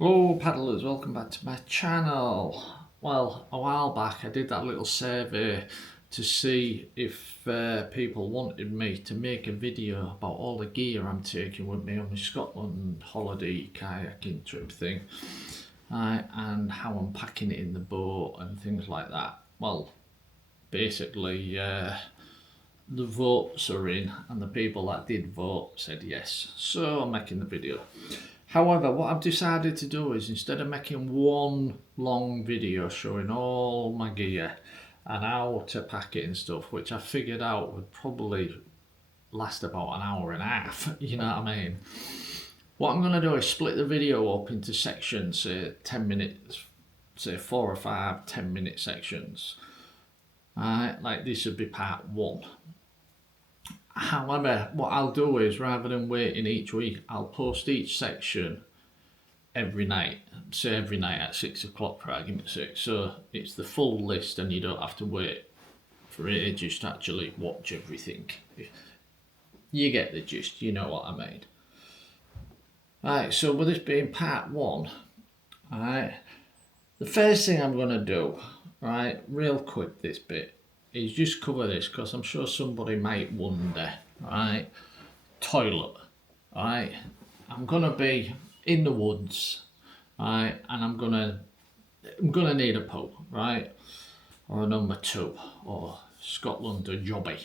Hello paddlers, welcome back to my channel. Well, a while back I did that little survey to see if people wanted me to make a video about all the gear I'm taking with me on my Scotland holiday kayaking trip thing, and how I'm packing it in the boat and things like that. Well, basically the votes are in and the people that did vote said yes, so I'm making the video. However, what I've decided to do is, instead of making one long video showing all my gear and how to pack it and stuff, which I figured out would probably last about an hour and a half, you know what I mean? What I'm going to do is split the video up into sections, say 10 minutes, say 4 or 5 10-minute sections. Like this would be part 1. However, what I'll do is, rather than waiting each week, I'll post each section every night. Say every night at 6 o'clock for argument's sake. So it's the full list and you don't have to wait for ages to actually watch everything. You get the gist, you know what I mean. Alright, so with this being part 1, alright, the first thing I'm going to do, right, real quick this bit, is just cover this because I'm sure somebody might wonder, right? Toilet, right? I'm gonna be in the woods, right? And I'm gonna need a poo, right? Or a number 2, or Scotland or jobby.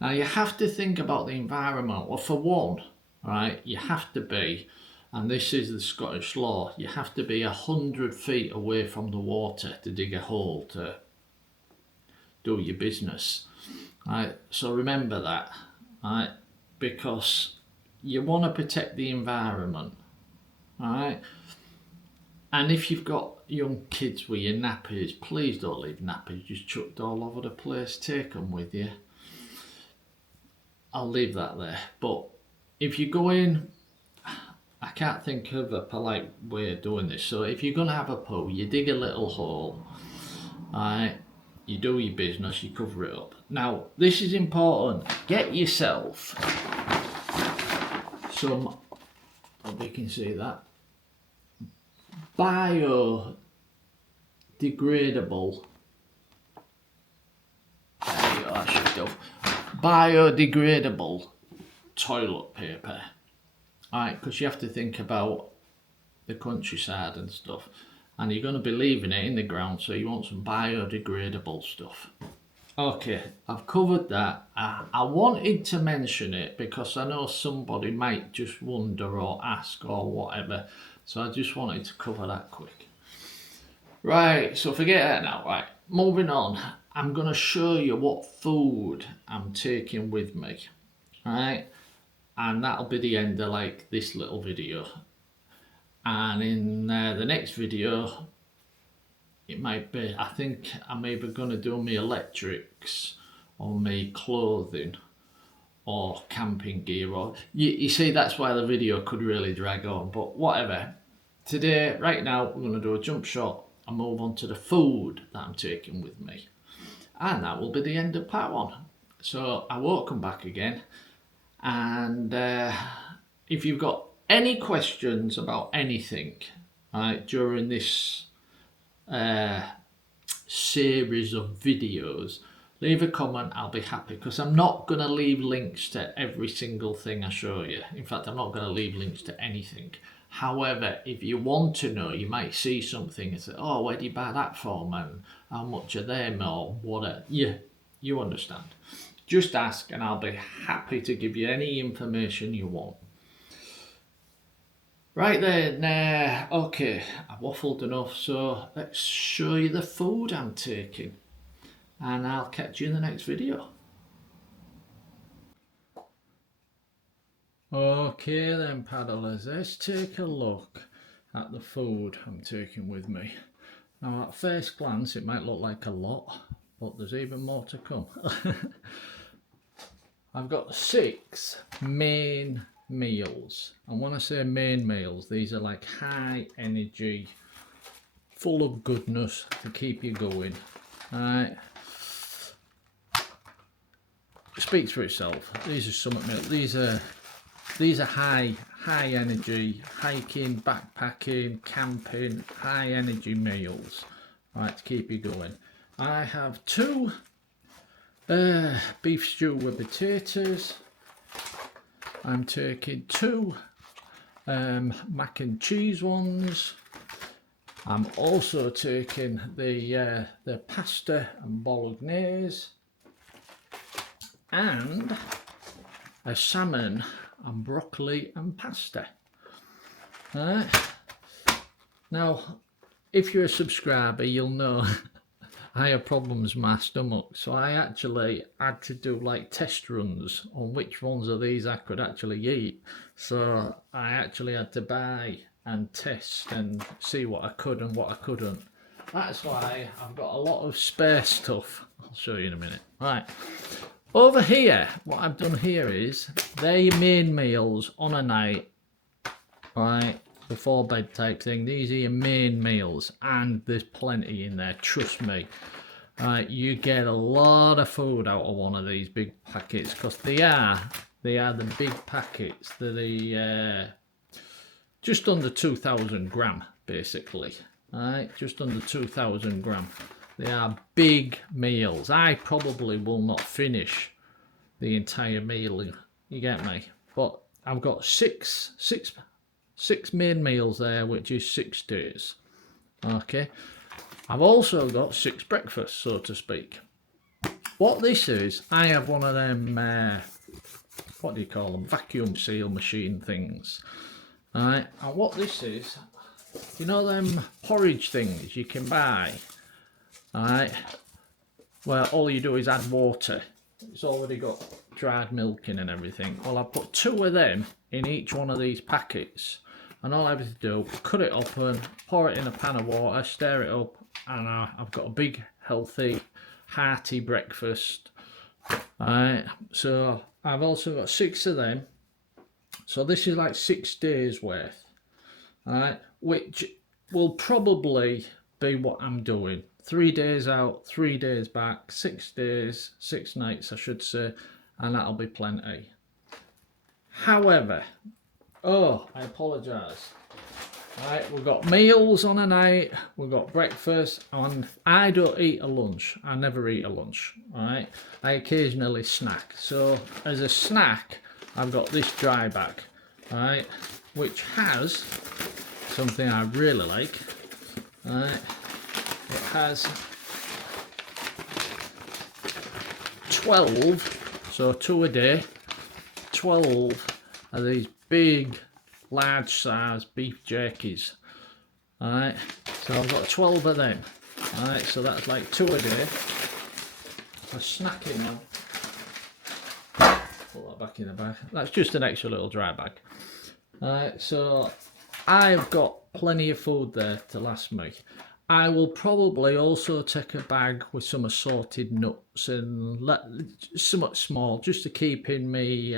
Now you have to think about the environment. Well, for one, right, you have to be, and this is the Scottish law, you have to be 100 feet away from the water to dig a hole to do your business, right? So remember that, right? Because you want to protect the environment, right? And if you've got young kids with your nappies, please don't leave nappies just chucked all over the place. Take them with you. I'll leave that there. But if you go in, I can't think of a polite way of doing this. So if you're going to have a poo, you dig a little hole, right? You do your business, you cover it up. Now, this is important. Get yourself some, hope you can see that, biodegradable, there you go, that should do, biodegradable toilet paper. Alright, because you have to think about the countryside and stuff. And you're going to be leaving it in the ground, so you want some biodegradable stuff. Okay, I've covered that. I wanted to mention it because I know somebody might just wonder or ask or whatever, so I just wanted to cover that quick. Right, so forget that now. Right, moving on. I'm going to show you what food I'm taking with me. Right, and that'll be the end of like this little video. And in the next video, it might be, I think I'm either going to do my electrics or my clothing or camping gear. Or you see, that's why the video could really drag on, but whatever. Today, right now, we're going to do a jump shot and move on to the food that I'm taking with me. And that will be the end of part 1. So I won't come back again. And if you've got any questions about anything, right, during this series of videos, leave a comment. I'll be happy, because I'm not going to leave links to every single thing I show you. In fact, I'm not going to leave links to anything. However, if you want to know, you might see something and say, oh, where do you buy that from, and how much are them, or whatever. Yeah, you understand. Just ask and I'll be happy to give you any information you want. Right then, okay, I've waffled enough, so let's show you the food I'm taking. And I'll catch you in the next video. Okay then paddlers, let's take a look at the food I'm taking with me. Now at first glance it might look like a lot, but there's even more to come. I've got 6 main meals, and when I say main meals, these are like high energy, full of goodness to keep you going. Alright, it speaks for itself. These are summit meals. These are high high energy, hiking, backpacking, camping, high energy meals, right, to keep you going. I have 2 beef stew with potatoes. I'm taking 2 mac and cheese ones. I'm also taking the pasta and bolognese, and a salmon and broccoli and pasta. Alright. Now, if you're a subscriber, you'll know I have problems with my stomach, so I actually had to do like test runs on which ones of these I could actually eat. So I actually had to buy and test and see what I could and what I couldn't. That's why I've got a lot of spare stuff. I'll show you in a minute. Right. Over here, what I've done here is they're main meals on a night, right, before bed type thing. These are your main meals, and there's plenty in there, trust me. Right, you get a lot of food out of one of these big packets, because they are the big packets. They're the just under 2,000 gram basically. Right, just under 2,000 gram. They are big meals. I probably will not finish the entire meal, you get me? But I've got six main meals there, which is 6 days. Okay. I've also got 6 breakfasts, so to speak. What this is, I have one of them, what do you call them? Vacuum seal machine things. Alright, and what this is, you know them porridge things you can buy? Alright, well, all you do is add water. It's already got dried milk in and everything. Well, I put 2 of them in each one of these packets, and all I have to do, cut it open, pour it in a pan of water, stir it up, and I've got a big, healthy, hearty breakfast. Alright, so I've also got 6 of them. So this is like 6 days worth. Alright, which will probably be what I'm doing. 3 days out, 3 days back, 6 days, 6 nights I should say, and that'll be plenty. However, I apologise. Right, we've got meals on a night, we've got breakfast, and I don't eat a lunch. I never eat a lunch. Alright, I occasionally snack. So as a snack, I've got this dry bag, right, which has something I really like. Right, it has 12, so 2 a day, 12 of these big, large size beef jerkies. Alright, so I've got 12 of them. Alright, so that's like 2 a day. For snacking now. Put that back in the bag. That's just an extra little dry bag. Alright, so I've got plenty of food there to last me. I will probably also take a bag with some assorted nuts and somewhat small, just to keep in me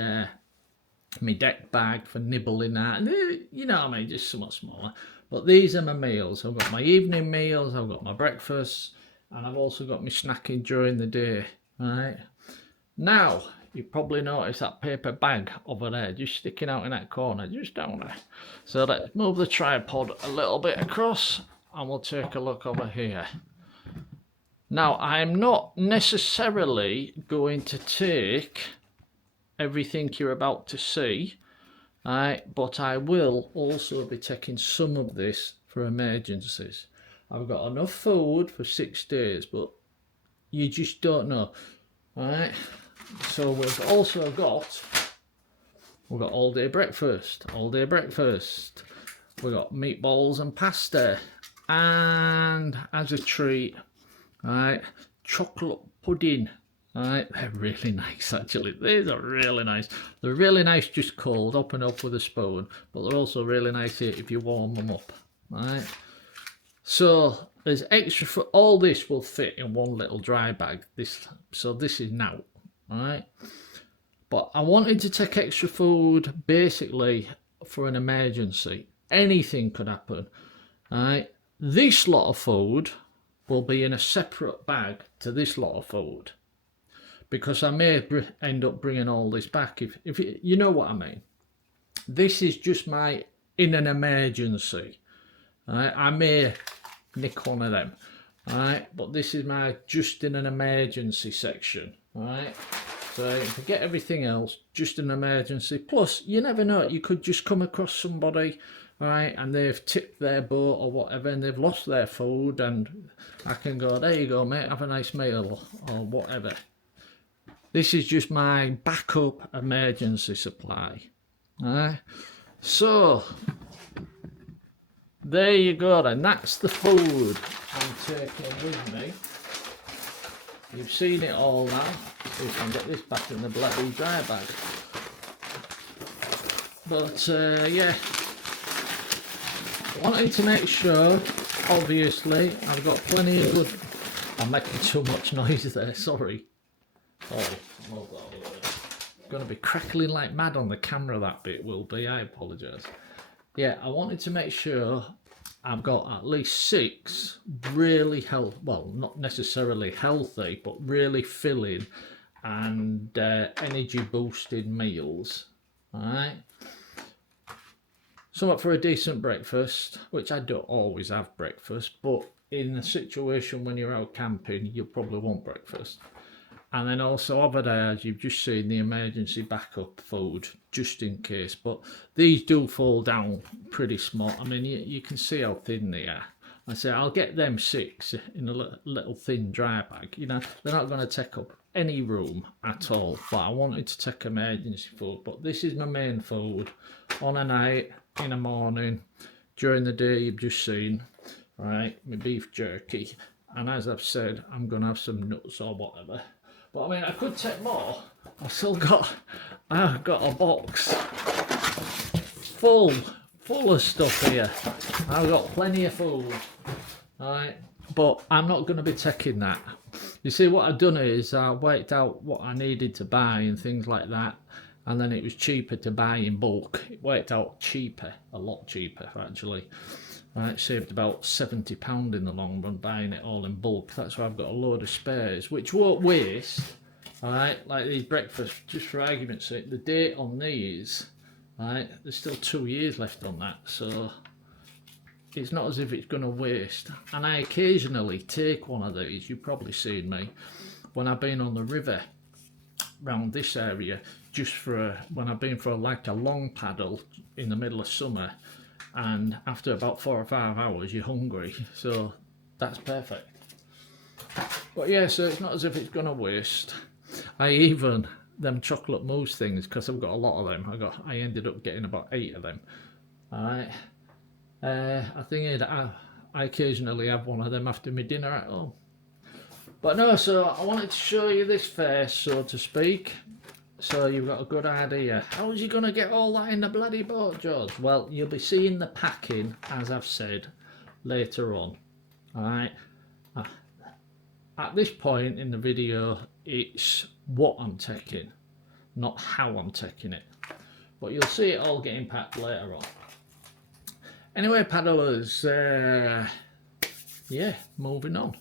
my deck bag for nibbling at, you know what I mean, just somewhat smaller. But these are my meals. I've got my evening meals, I've got my breakfast, and I've also got my snacking during the day. Right now, you probably noticed that paper bag over there just sticking out in that corner, just down there. So let's move the tripod a little bit across, and we'll take a look over here. Now, I'm not necessarily going to take everything you're about to see, right, but I will also be taking some of this for emergencies. I've got enough food for 6 days, but you just don't know. Right, so we've also got all day breakfast. We've got meatballs and pasta, and as a treat, right, chocolate pudding. Right, they're really nice actually. These are really nice. They're really nice just cold, open up with a spoon, but they're also really nice if you warm them up. Right, so there's extra for all this will fit in one little dry bag. So this is now. Right, but I wanted to take extra food basically for an emergency. Anything could happen. Right, this lot of food will be in a separate bag to this lot of food, because I may end up bringing all this back, if you know what I mean. This is just my in an emergency. Right? I may nick one of them. Right? But this is my just in an emergency section. Right? So forget everything else, just an emergency. Plus, you never know, you could just come across somebody, right, and they've tipped their boat or whatever, and they've lost their food, and I can go, there you go, mate, have a nice meal, or whatever. This is just my backup emergency supply. Right? So, there you go then, that's the food I'm taking with me. You've seen it all now. See if I can get this back in the bloody dry bag. But yeah, wanted to make sure, obviously, I've got plenty of good. I'm making too much noise there, sorry. Oh, going to be crackling like mad on the camera, that bit will be, I apologise. Yeah, I wanted to make sure I've got at least 6 really well, not necessarily healthy, but really filling and energy boosting meals. Alright, something for a decent breakfast, which I don't always have breakfast, but in a situation when you're out camping, you'll probably want breakfast. And then also over there, as you've just seen, the emergency backup food, just in case. But these do fall down pretty small. I mean, you can see how thin they are. I say I'll get them 6 in a little thin dry bag. You know, they're not going to take up any room at all. But I wanted to take emergency food. But this is my main food on a night, in the morning, during the day you've just seen. Right, my beef jerky. And as I've said, I'm going to have some nuts or whatever. But I mean, I could take more. I've got a box full of stuff here. I've got plenty of food, right? But I'm not going to be taking that. You see, what I've done is I worked out what I needed to buy and things like that, and then it was cheaper to buy in bulk. It worked out cheaper, a lot cheaper actually. Right, saved about £70 in the long run buying it all in bulk. That's why I've got a load of spares, which won't waste. Alright, like these breakfasts, just for argument's sake, the date on these, right, there's still 2 years left on that, so it's not as if it's going to waste. And I occasionally take one of these, you've probably seen me, when I've been on the river around this area, just for when I've been for like a long paddle in the middle of summer. And after about 4 or 5 hours you're hungry, so that's perfect. But yeah, so it's not as if it's gonna waste. I even them chocolate mousse things, because I've got a lot of them, I ended up getting about 8 of them. Alright, I think I occasionally have one of them after my dinner at home. But no, so I wanted to show you this first, so to speak, so you've got a good idea. How is you going to get all that in the bloody boat, George? Well, you'll be seeing the packing, as I've said, later on. Alright. At this point in the video, it's what I'm taking, not how I'm taking it. But you'll see it all getting packed later on. Anyway, paddlers, yeah, moving on.